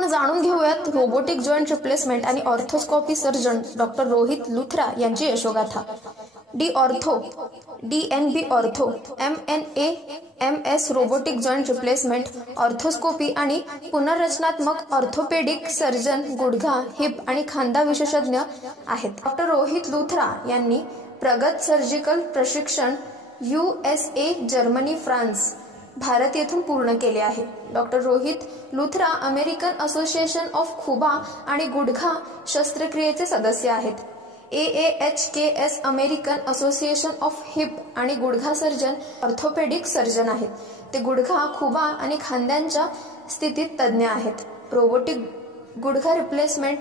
आपण जाणून घेऊयात रोबोटिक जॉईंट रिप्लेसमेंट आणि arthroscopy surgeon doctor Rohit Luthra यांची यशोगाथा। DNB ortho, MNA MS robotic joint replacement, arthroscopy आणि पुनर्रचनात्मक ऑर्थोपेडिक सर्जन, गुडघा, हिप आणि खांदा विशेषज्ञ आहेत। डॉक्टर रोहित लुथरा यांनी प्रगत सर्जिकल प्रशिक्षण USA, जर्मनी, फ्रान्स, भारत येथून पूर्ण केले आहे। Doctor Rohit Luthra American Association of खुबा आणि गुडघा शस्त्रक्रियेचे सदस्य आहेत। AAHKS American Association of hip आणि गुडघा सर्जन, ऑर्थोपेडिक सर्जन आहेत। ते गुडघा, खुबा आणि खांद्यांच्या स्थितीत तज्ञ आहेत। रोबोटिक गुडघा रिप्लेसमेंट,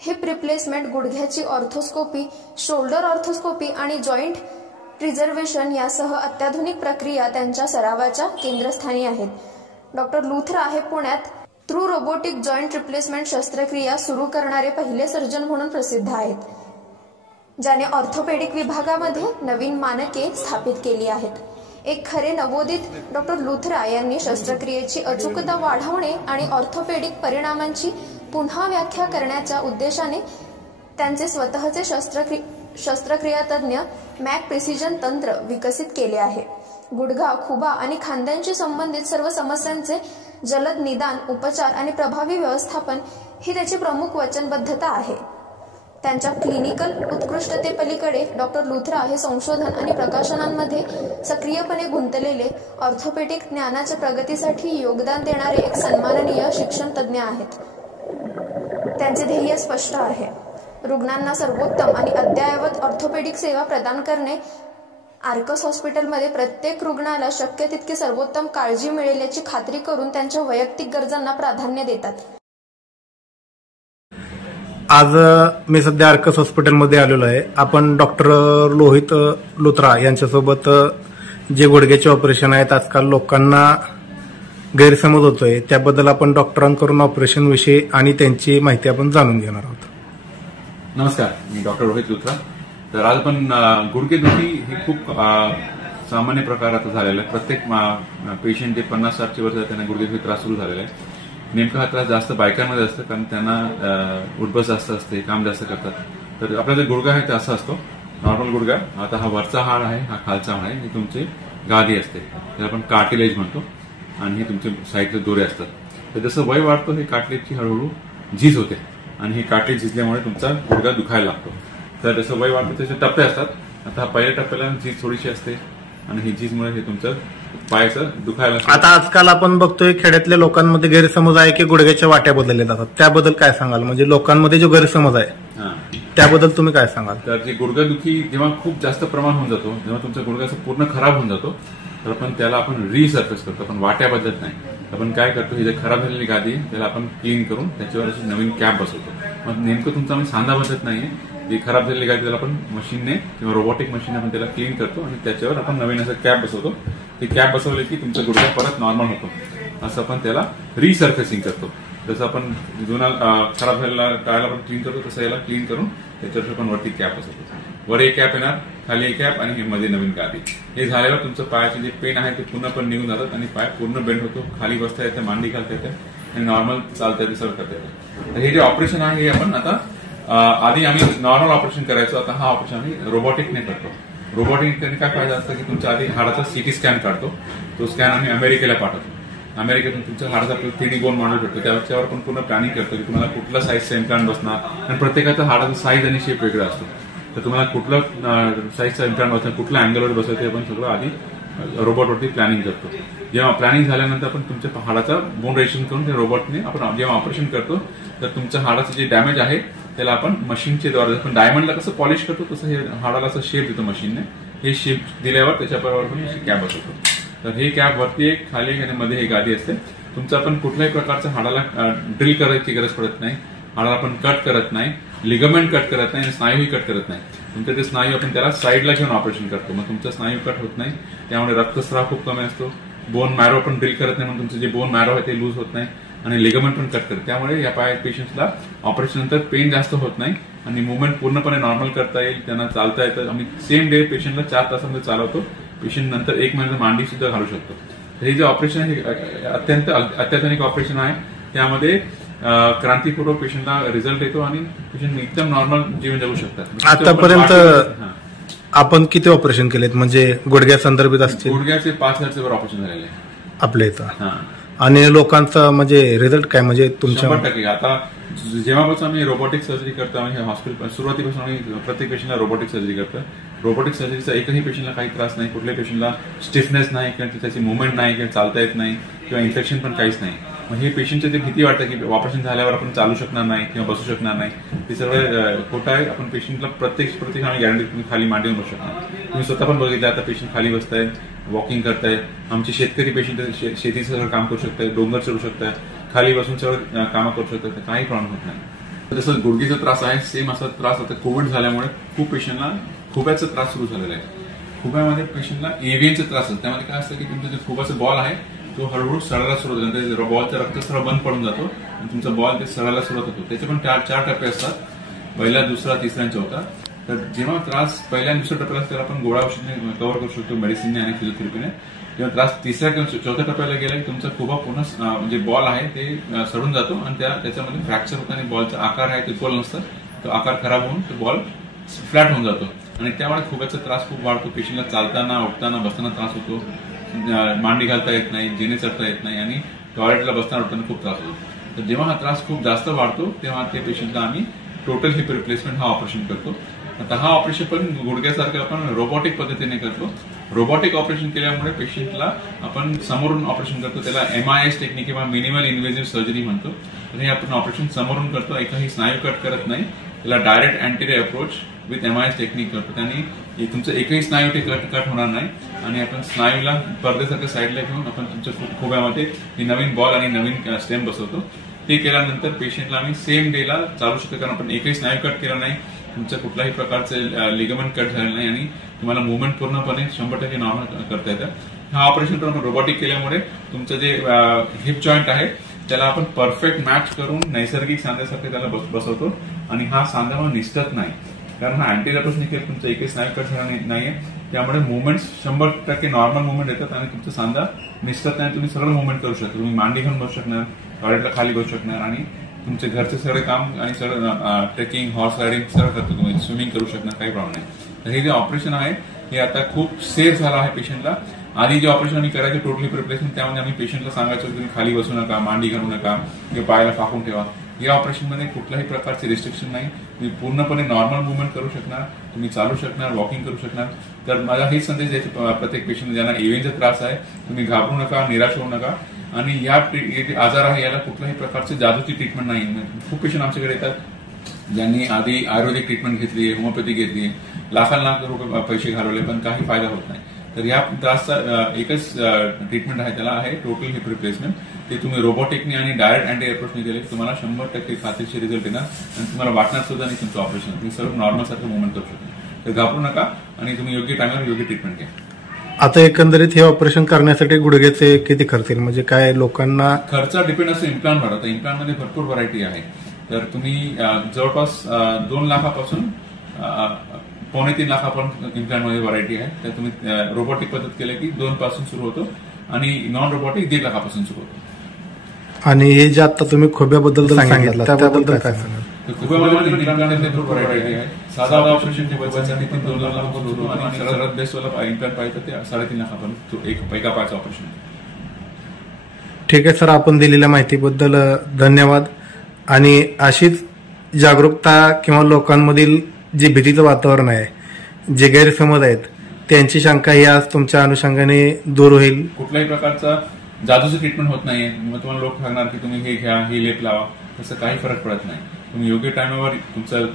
हिप रिप्लेसमेंट, गुडघ्याची ऑर्थोस्कोपी, शोल्डर ऑर्थोस्कोपी आणि जॉईंट प्रिझर्वेशन यासह अत्याधुनिक प्रक्रिया त्यांच्या सरावाच्या केंद्रस्थानी आहेत। डॉक्टर लुथरा हे पुण्यात थ्रू रोबोटिक जॉईंट रिप्लेसमेंट शस्त्रक्रिया सुरू करणारे पहिले सर्जन म्हणून प्रसिद्ध आहेत, ज्याने ऑर्थोपेडिक विभागामध्ये नवीन मानके स्थापित केली आहेत। एक खरे नवोदित डॉक्टर लुथरा यांनी शस्त्रक्रियेची अचूकता वाढवणे आणि ऑर्थोपेडिक परिणामांची पुन्हा व्याख्या करण्याच्या उद्देशाने त्यांचे स्वतःचे शस्त्रक्रिया तज्ञ मॅक प्रिसिजन तंत्र विकसित केले आहे। गुडघा, खुबा आणि खांद्यांशी संबंधित सर्व समस्यांचे जलद निदान, उपचार आणि प्रभावी व्यवस्थापन ही त्याची प्रमुख वचनबद्धता आहे। त्यांच्या क्लिनिकल उत्कृष्टतेपलीकडे डॉक्टर लुथरा हे संशोधन आणि प्रकाशनांमध्ये सक्रियपणे गुंतलेले ऑर्थोपेडिक ज्ञानाच्या प्रगतीसाठी योगदान देणारे एक सन्माननीय शिक्षण तज्ञ आहेत। त्यांचे ध्येय स्पष्ट आहे, रुग्णांना सर्वोत्तम आणि अद्ययावत ऑर्थोपेडिक सेवा प्रदान करणे। आर्कस हॉस्पिटलमध्ये प्रत्येक रुग्णाला शक्य तितकी सर्वोत्तम काळजी मिळेल याची खात्री करून त्यांच्या वैयक्तिक गरजांना प्राधान्य देतात। आज मी सध्या आर्कस हॉस्पिटलमध्ये आलेलो आहे। आपण डॉक्टर रोहित लुथरा यांच्यासोबत जे गुडघ्याचे ऑपरेशन आहेत, आजकाल लोकांना गैरसमज होतोय, त्याबद्दल आपण डॉक्टरांकडून ऑपरेशन विषयी आणि त्यांची माहिती आपण जाणून घेणार आहोत। नमस्कार, मी डॉक्टर रोहित लुथरा। तर आज आपण गुडघेदुखी हे खूप सामान्य प्रकार आता झालेला आहे। प्रत्येक पेशंट जे 50-60 वर्ष त्यांना गुडघेदुखी त्रास सुरू झालेला आहे। नेमका हा त्रास जास्त बायकांमध्ये असतो, कारण त्यांना उठबस जास्त असते, काम जास्त करतात। तर आपला जो गुडघा आहे ते असा असतो, नॉर्मल गुडघा। आता हा वरचा हाड आहे, हा खालचा हाड आहे, ही तुमची गादी असते, त्याला आपण कार्टिलेज म्हणतो, आणि हे तुमचे साईडचे दोरे असतात। तर जसं वय वाढतं हे कार्टिलेजची हळूहळू झीज होते, आणि ही कार्टिलेज झिजल्यामुळे तुमचा गुडघा दुखायला लागतो। तर जसं वय वाढतं त्याचे टप्पे असतात। आता हा पहिल्या टप्प्याला झीज थोडीशी असते, आणि ही झीजमुळे हे तुमचं पायाचं दुखायला। आता आजकाल आपण बघतोय खेड्यातल्या लोकांमध्ये गैरसमज आहे की गुडघ्याच्या वाट्या बदलल्या जातात, त्याबद्दल काय सांगाल? म्हणजे लोकांमध्ये जो गैरसमज आहे त्याबद्दल तुम्ही काय सांगाल? तर जी गुडघेदुखी जेव्हा खूप जास्त प्रमाण होऊन जातो, जेव्हा तुमचा गुडघा पूर्ण खराब होऊन जातो, तर आपण त्याला आपण रिसर्फेस करतो, आपण वाट्या बदलत नाही। आपण काय करतो, ही जे खराब झालेली गादी आहे त्याला आपण क्लीन करून त्याच्यावर अशी नवीन कॅप बसवतो। मग नेमकं तुमचा आम्ही सांधा बदलत नाहीये, जी खराब झालेली गादी त्याला आपण मशीनने किंवा रोबोटिक मशीन आपण त्याला क्लीन करतो, आणि त्याच्यावर आपण नवीन असं कॅप बसवतो। ती कॅप बसवली की तुमचा गुडघा परत नॉर्मल होतो, असं आपण त्याला रिसर्फेसिंग करतो। जसं आपण जुना खराब झालेला टाळाला आपण क्लीन करतो, तसं याला क्लीन करून त्याच्यावर आपण वरती कॅप बसवतो। वर एक कॅप येणार, खाली एक कॅप, आणि मध्ये नवीन गादी। हे झाल्यावर तुमचं पायाचे जे पेन आहे ते पूर्णपणे निघून जातात, आणि पाय पूर्ण बेंड होतो, खाली बसता येतं, मांडी घालता येते, आणि नॉर्मल चालता येते, सर्व करता येतं। तर हे जे ऑपरेशन आहे हे आपण आता आधी आम्ही नॉर्मल ऑपरेशन करायचो, आता हा ऑपरेशन आम्ही रोबोटिकने करतो। रोबोटिकने काय फायदा असतं की तुमच्या आधी हाडाचा सीटी स्कॅन काढतो, तो स्कॅन आम्ही अमेरिकेला पाठवतो। अमेरिकेतून तुमच्या हाडाचा 3D बोन मॉडेल भेटतो, त्याच्यावर पण पूर्ण प्लॅनिंग करतो की तुम्हाला कुठला साईजचा इम्प्लांट बसणार, आणि प्रत्येकाचा हाडाचा साईज आणि शेप वेगळा असतो। तर तुम्हाला कुठला साईजचा इम्प्लांट बसणार, कुठल्या अँगलवर बसवायचं, आपण सगळं आधी रोबोटवरती प्लॅनिंग करतो। जेव्हा प्लॅनिंग झाल्यानंतर आपण तुमच्या हाडाचा बोन रेशन करून त्या रोबोटने आपण जेव्हा ऑपरेशन करतो, तर तुमच्या हाडाचं जे डॅमेज आहे त्याला आपण मशीनच्या द्वारे, आपण डायमंडला कसं पॉलिश करतो तसं हे हाडाला असं शेप देतो मशीनने। हे शेप दिल्यावर त्याच्यावर आपण कॅप बसवतो। तर हे कॅप वरती एक, खाली एक, आणि मध्ये ही गादी असते। तुमचं आपण कुठल्याही प्रकारच्या हाडाला ड्रिल करायची गरज पडत नाही, हाडाला आपण कट करत नाही, लिगामेंट कट करत नाही, आणि स्नायूही कट करत नाही। तुमचे ते स्नायू आपण त्याला साईडला घेऊन ऑपरेशन करतो, मग तुमचा स्नायू कट होत नाही, त्यामुळे रक्तस्राव खूप कमी असतो। बोन मॅरो पण ड्रिल करत नाही, म्हणून तुमचं जे बोन मॅरो आहे ते लूज होत नाही, आणि लिगामेंट पण कट करते, त्यामुळे या पाय पेशंटला ऑपरेशन नंतर पेन जास्त होत नाही, आणि मुवमेंट पूर्णपणे नॉर्मल करता येईल, त्यांना चालता येतं। आम्ही सेम डे पेशंटला 4 तासामध्ये चालवतो, पेशंट नंतर 1 महिन्यात मांडी सुद्धा घालू शकतो। हे जे ऑपरेशन आहे अत्यंत अत्याधुनिक ऑपरेशन आहे, त्यामध्ये क्रांतीपूर्वक पेशंटला रिझल्ट येतो आणि पेशंट एकदम नॉर्मल जीवन जगू शकतात. आतापर्यंत आपण किती ऑपरेशन केलेत, म्हणजे गुडघ्या संदर्भित असतील? गुडघ्याचे 5,000चे वर ऑपरेशन झालेले आहे आपल्या इथं. आणि लोकांचा म्हणजे रिझल्ट काय, म्हणजे तुमच्या? 100%. आता जेव्हापासून आम्ही रोबोटिक सर्जरी करतो, आम्ही हॉस्पिटल सुरुवातीपासून आम्ही प्रत्येक पेशंटला रोबोटिक सर्जरी करतो. रोबोटिक सर्जरीचा एकही पेशंटला काही त्रास नाही, कुठल्याही पेशंटला स्टिफनेस नाही किंवा त्याची मुवमेंट नाही किंवा चालता येत नाही किंवा इन्फेक्शन पण काहीच नाही. मग हे पेशंटची जे भीती वाटतं की ऑपरेशन झाल्यावर आपण चालू शकणार नाही किंवा बसू शकणार नाही, ते सगळं खोटं आहे. आपण पेशंटला प्रत्येक आम्ही गॅरंटी तुम्ही खाली मांडीवर बसू शकणार. तुम्ही स्वतः पण बघितलं, आता पेशंट खाली बसताय, वॉकिंग करताय. आमचे शेतकरी पेशंट शेतीचं सगळं काम करू शकताय, डोंगर चढू शकताय, खाली बसून सगळं कामं करू शकतात, काही प्रॉब्लेम होत नाही. जसं गुडघेचा त्रास आहे, सेम असा त्रास आता कोविड झाल्यामुळे खूप पेशंटला खुब्याचा त्रास सुरू झालेला आहे. खुब्यामध्ये पेशंटला एव्हीएनचा त्रास असतो. त्यामध्ये काय असतं की तुमचं जे खुबाचा बॉल आहे तो हळूहळू सडायला सुरुवात होते, बॉलचा रक्तस्राव बंद पडून जातो आणि तुमचा बॉल ते सडायला सुरुवात होतो. त्याचे पण 4 टप्पे असतात, पहिला, दुसरा, तिसरा, चौथा. तर जेव्हा त्रास पहिल्या आणि दुसऱ्या टप्प्याला त्याला आपण गोळ्या औषधाने कव्हर करू शकतो, मेडिसिनने आणि फिजिओथेरपीने. जेव्हा त्रास तिसऱ्या किंवा चौथ्या टप्प्याला गेला की तुमचा खुबा पुन्हा म्हणजे बॉल आहे ते सडून जातो आणि त्याच्यामध्ये फ्रॅक्चर होतं आणि बॉलचा आकार आहे तो इक्वल नसतं, तो आकार खराब होऊन तो बॉल फ्लॅट होऊन जातो आणि त्यामुळे खुब्याचा त्रास खूप वाढतो. पेशंटला चालताना, उठताना, बसताना त्रास होतो, मांडी घालता येत नाही, जेणे चढता येत नाही आणि टॉयलेटला बसताना उठताना खूप त्रास होतो. तर जेव्हा हा त्रास खूप जास्त वाढतो तेव्हा ते पेशंटला आम्ही टोटल हिप रिप्लेसमेंट हा ऑपरेशन करतो. आता हा ऑपरेशन पण गुडघ्यासारखं आपण रोबोटिक पद्धतीने करतो. रोबोटिक ऑपरेशन केल्यामुळे पेशंटला आपण समोरून ऑपरेशन करतो, त्याला MIS टेक्निक किंवा मिनिमल इन्व्हेजिव्ह सर्जरी म्हणतो. तर हे आपण ऑपरेशन समोरून करतो, एकाही स्नायू कट करत नाही, त्याला direct anterior approach with MIS technique करतो. त्यांनी तुमचं एकही स्नायू ते कट होणार नाही आणि आपण स्नायूला पडद्यासारख्या साईडला घेऊन आपण तुमच्या खुब्यामध्ये ही नवीन बॉल आणि नवीन स्टेम बसवतो. ते केल्यानंतर पेशंटला आम्ही सेम डेला चालू शकतो, कारण आपण एकही स्नायू कट केला नाही, तुमचं कुठल्याही प्रकारचे लिगामेंट कट झाले नाही आणि तुम्हाला मुवमेंट पूर्णपणे 100% नॉर्मल करता येतं. हा ऑपरेशन करून रोबोटिक केल्यामुळे तुमचं जे हिप जॉईंट आहे त्याला आपण परफेक्ट मॅच करून नैसर्गिक सांध्यासारखे त्याला बसवतो आणि हा सांधा निसटत नाही, कारण हा अँटीरियर अप्रोच केलं, तुमचं एकही स्नायू कट झाला नाहीये, त्यामुळे मुवमेंट्स 100% नॉर्मल मुवमेंट येतात आणि तुमचा सांधा निसटत नाही. तुम्ही सगळं मुवमेंट करू शकता, तुम्ही मांडी घेऊन बसू शकणार, टॉयलेटला खाली बसू शकणार आणि तुमचे घरचे सगळे काम आणि सगळं ट्रेकिंग, हॉर्स रायडिंग सगळं करतो, तुम्ही स्विमिंग करू शकणार, काही प्रॉब्लेम नाही. तर हे जे ऑपरेशन आहे हे आता खूप सेफ झालं आहे पेशंटला. आधी जे ऑपरेशन आम्ही करायचं टोटली रिप्लेसमेंट, त्यामध्ये आम्ही पेशंटला सांगायचो की तुम्ही खाली बसू नका, मांडी घालू नका किंवा पायाला फाकून ठेवा. या ऑपरेशनमध्ये कुठल्याही प्रकारचे रिस्ट्रिक्शन नाही, तुम्ही पूर्णपणे नॉर्मल मुवमेंट करू शकणार, तुम्ही चालू शकणार, वॉकिंग करू शकणार. तर माझा हेच संदेश द्यायचा प्रत्येक पेशंट ज्यांना एव्हीएनचा त्रास आहे, तुम्ही घाबरू नका, निराश होऊ नका. आणि या आजार आहे याला कुठल्याही प्रकारची जादूची ट्रीटमेंट नाही. खूप पेशंट आमच्याकडे येतात ज्यांनी आधी आयुर्वेदिक ट्रीटमेंट घेतली, होमिओपॅथी घेतली, लाख रुपये पैसे घालवले, पण काही फायदा होत नाही. तर या त्रासचा एकच ट्रीटमेंट आहे, त्याला आहे टोटल हिप रिप्लेसमेंट. ते तुम्ही रोबोटिकने आणि डायरेक्ट अँटी अप्रोचने केले तुम्हाला 100% खात्रीशीर रिझल्ट येणार आणि तुम्हाला वाटणार सुद्धा नाही तुमचं ऑपरेशन, तुम्ही सर्व नॉर्मल सारखं मुवमेंट करू शकता. तर घाबरू नका आणि तुम्ही योग्य टाइमवर योग्य ट्रीटमेंट घ्या. आता एकंदरीत हे ऑपरेशन करण्यासाठी गुडघ्याचे किती खर्च येईल, म्हणजे काय लोकांना? खर्च डिपेंड असतो इम्प्लांटवर. आता इम्प्लांटमध्ये भरपूर व्हरायटी आहे, तर तुम्ही जवळपास 2 लाखापासून 2.5-3 लाखापर्यंत इम्प्लांटमध्ये व्हरायटी आहे. तर तुम्ही रोबोटिक पद्धत केले की 2 पासून सुरू होतो आणि नॉन रोबोटिक 1.5 लाखापासून सुरू होतो. आणि हे जे आता तुम्ही खोब्याबद्दल सांगितलं त्याबद्दल काय सांगाल? खोब्यामध्ये भरपूर व्हरायटी आहे. साधा ऑपरेशन 2 लाखापासून सुरू आणि सर्वात बेस्ट वाला इम्प्लांट पाहिजे ते 3.5 लाखापर्यंत एका पायाचं ऑपरेशन. ठीक आहे सर, आपण दिलेल्या माहितीबद्दल धन्यवाद. आणि अशीच जागरूकता किंवा लोकांमधील जे भीतीचं वातावरण आहे, जे गैरसमज आहेत, त्यांची शंका ही आज तुमच्या अनुषंगाने दूर होईल. कुठल्याही प्रकारचा जादूचं ट्रीटमेंट होत नाहीये. मग तुम्हाला लोक सांगणार की तुम्ही हे घ्या, हे लेप लावा, तसं काही फरक पडत नाही. तुम्ही योग्य टाइमवर तुमचं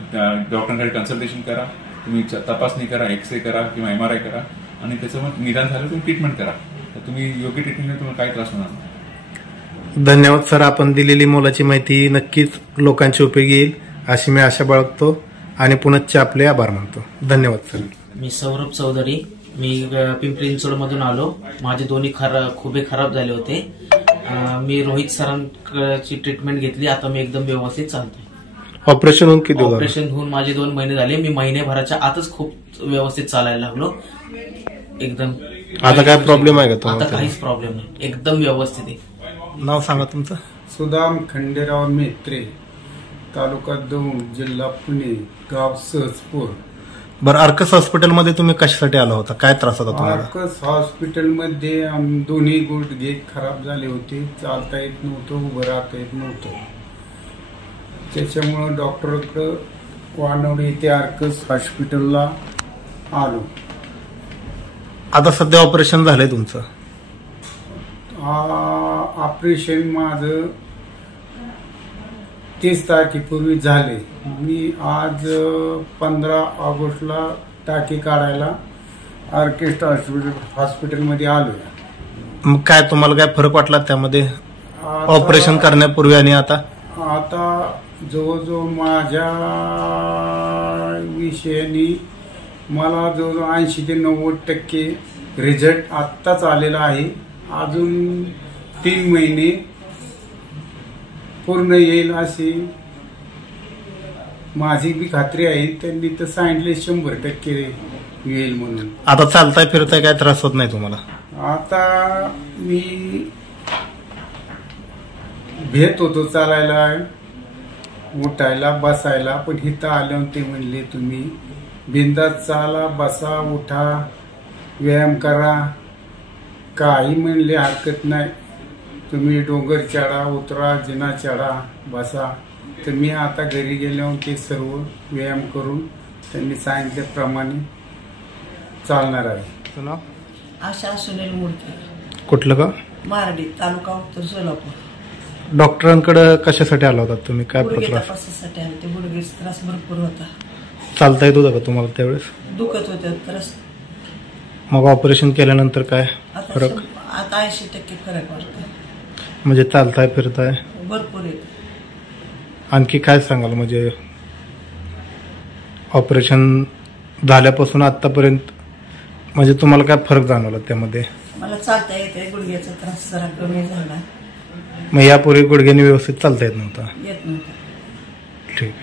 डॉक्टरांकडे कन्सल्टेशन करा, तुम्ही तपासणी करा, एक्सरे करा किंवा MRI करा आणि त्याच्यावर निदान झालं तुम्ही ट्रीटमेंट करा. तर तुम्ही योग्य ट्रीटमेंट तुम्हाला काही त्रास होणार नाही. धन्यवाद सर, आपण दिलेली मोलाची माहिती नक्कीच लोकांची उपयोगी येईल अशी मी आशा बाळगतो आणि पुनश्च आपले आभार मानतो. धन्यवाद सर. मी सौरभ चौधरी, मी पिंपरी चिंचवडमधून आलो. माझे दोन्ही खुबे खराब झाले होते. मी रोहित सरांची ट्रीटमेंट घेतली, आता मी एकदम व्यवस्थित चालतोय. ऑपरेशन होऊन किती? ऑपरेशन होऊन माझे 2 महिने झाले. मी महिन्याभराच्या आतच खूप व्यवस्थित चालायला लागलो एकदम. आता काय प्रॉब्लेम आहे का? आता काहीच प्रॉब्लेम नाही, एकदम व्यवस्थित आहे. नाव सांगा तुमचं. सुदाम खंडेराव मेत्रे, तालुका दौंड, जिल्हा पुणे, गाव सहजपूर. बरं, आर्कस हॉस्पिटलमध्ये तुम्ही कशासाठी आला होता? काय त्रास होता तुम्हाला? आर्कस हॉस्पिटलमध्ये दोन्ही गुडघे खराब झाले होते. चालता येत नव्हतं, उभं राहता येत नव्हतं. त्याच्यामुळं डॉक्टरकडं वानवडे येथे आर्कस हॉस्पिटलला आलो. आता सध्या ऑपरेशन झालंय तुमचं? ऑपरेशन माझं 30 तारखेपूर्वी झाले. मी आज 15 ऑगस्टला टाके काढायला आर्केस्ट हॉस्पिटलमध्ये आलो. मग काय तुम्हाला काय फरक वाटला त्यामध्ये ऑपरेशन करण्यापूर्वी आणि आता? जवळजवळ माझ्या विषयाने मला जवळजवळ 80 ते 90% रिझल्ट आत्ताच आलेला आहे. अजून 3 महिने पूर्ण येईल अशी माझी बी खात्री आहे. त्यांनी तर सांगितले 100% येईल म्हणून. आता चालताय फिरताय काय त्रास होत नाही तुम्हाला? आता मी भेट होतो चालायला, उठायला, बसायला, पण इथं आल्यावर ते म्हणले तुम्ही बिंदास चाला, बसा, उठा, व्यायाम करा, काही म्हणले हरकत नाही. तुम्ही डोंगर चढा, उतरा, जिना चढा, बसा. तर मी आता घरी गेल्यावर ते सर्व व्यायाम करून त्यांनी सांगितल्याप्रमाणे चालणार आहे. आशा सुनील मूर्ती, कुठलं का? मारडी, तालुका उत्तर सोलापूर. डॉक्टरांकडे कशासाठी आला होता तुम्ही? काय गुडघे त्रास? तपासासाठी आले. ते गुडघेचा त्रास भरपूर होता. चालता येत होता का तुम्हाला त्यावेळेस? दुखत होते त्रास. मग ऑपरेशन केल्यानंतर काय फरक? आता 80% फरक वाटतो. म्हणजे चालताय फिरताय भरपूर येत. आणखी काय सांगाल? म्हणजे ऑपरेशन झाल्यापासून आतापर्यंत म्हणजे तुम्हाला काय फरक जाणवला त्यामध्ये? मला चालता येते, गुडघ्याचा त्रास जरा कमी झाला. मग यापूर्वी गुडघ्याने व्यवस्थित चालता येत नव्हता? येत नव्हता. ठीक.